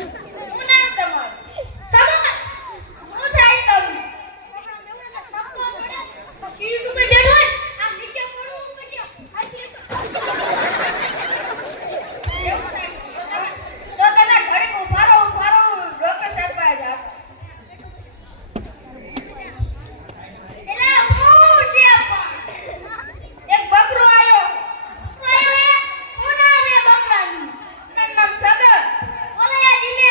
શું નામ તમારું? સમર. હું થાય તમને? સીટ ઉપર બેઠો હોય આ નીચે પડું પછી એવું નહીં. તો તમે ઘડીક ઊભા રહો ડોક્ટર સાહેબ પાસે જાઓ. એલા હું છે પણ એક બકરો આયો. હું નામ હે બકરાનું? એનું નામ સબર. ઓલા દિને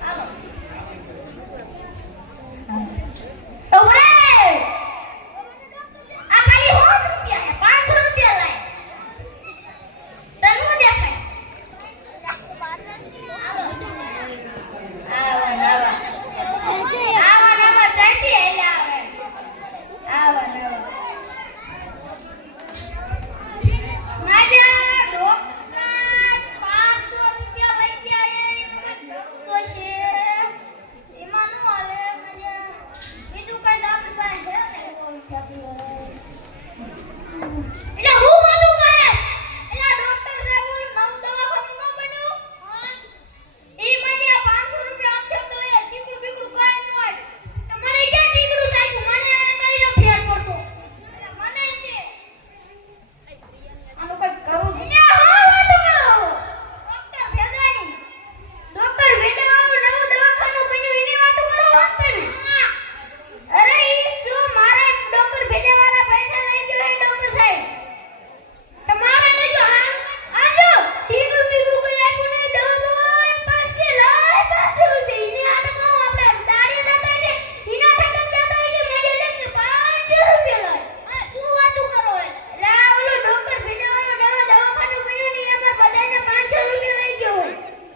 હાલો. ઉભરે. આ ખાલી 100 રૂપિયા છે, 500 રૂપિયા લાય. તને હું દેખાય? આવા ચાચી આયલા આવે. આવા માજા ડોક્ટર 500 રૂપિયા લઈ ગયા તો છે એમાં નો આવે મજા બીજું કઈ દાખલ પાસે છે ને એટલે હું વાતું કરે એટલે ડોક્ટર સાહેબ નવ દવાખાનું ન બન્યું ઈ મને 500 રૂપિયા આપજો તો એ ટીકડું બીકડું કાઈ ન હોય તમારે ક્યાં ટીકડું થાય મને કઈ ન ફેર પડતો મને છે આનો કઈ કરું છે ને હા વાતો કરો ડોક્ટર ભેગાની ડોક્ટર ભેગાનું નવ દવાખાનું બન્યું એની વાતો કરો હોત તમે અરે ઈ જો મારા ડોક્ટર ભેગાવાળા પૈસા લઈ ગયો એ ડોક્ટર સાહેબ તમારા લઈ ગયો હા આજો ટીકડું બીકડું કોઈ આપ્યું નહીં દવા બોલ પાસ કે લાય 500 રૂપિયા ઈને આને કહો આપણે દાડી દાતા છે ઈના ઠંડક દાતા છે મેજે લેને 500 રૂપિયા લાય શું વાતો કરો એટલે ઓલો ડોક્ટર ભેગાવાળો દવાખાનું બન્યું ને એમાં બધાને 500 રૂપિયા લઈ ગયો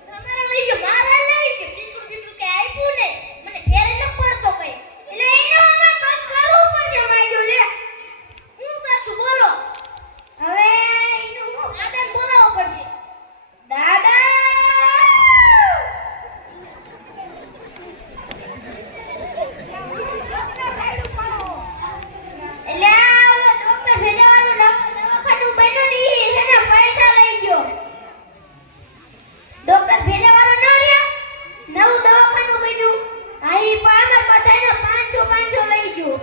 તમારા લઈ ગયો મારા લઈ ગયો ટીકડું બીકડું કે આપ્યું ને મને ફેરે ન પડતો કઈ એટલે એનો અમે કામ કરવું પડશે માજો લે હું પાછું બોલો હવે એનું હું દાદાને બોલાવવો પડશે દાદા એટલે ઓલો ડોક્ટર ભેજાવાળો દવાખાનું બન્યું ને એના પૈસા લઈ ગયો ડોક્ટર ભેજાવાળો ન રહ્યો નવું દવાખાનું બન્યું આ ઈ પામર બધાને 500 લઈ ગયો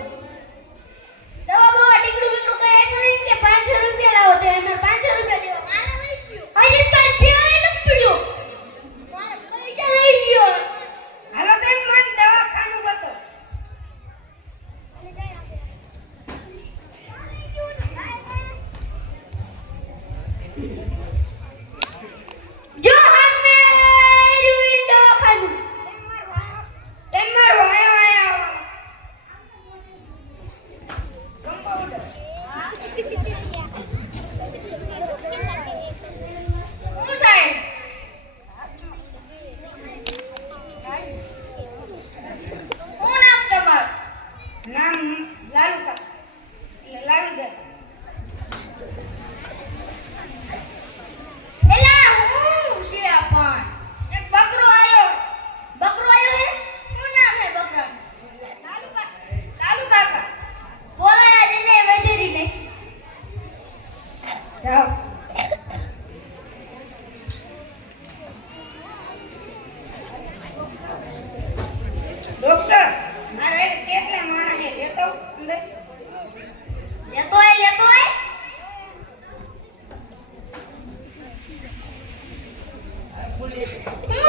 દવા બોવા ટીકડું બીકડું કઈ આપ્યું નહીં કે 500 રૂપિયા લાવો તો એમાં 500 રૂપિયા દેવા મારા લઈ ગયો હજી કઈ ફેરે ન પડ્યો મારા પૈસા લઈ ગયો હાલો તેમ મન દવાખાનું બતો જો હમે રૂઈ દવાખાનું તેમાર વાયા વાયા કમ્પાઉન્ડર શું થાય શું નામ તમારું નામ લાલુકા એટલે લાલુદા એલા હું છે પણ એક બકરો આયો હે શું નામ હે બકરાનું લાલુ કાકા બોલાયા જઈને વૈદેરી નહીં જાઓ ડોક્ટર મારે કેટલા માણસ છે લેતો અંદર લેતો આય હું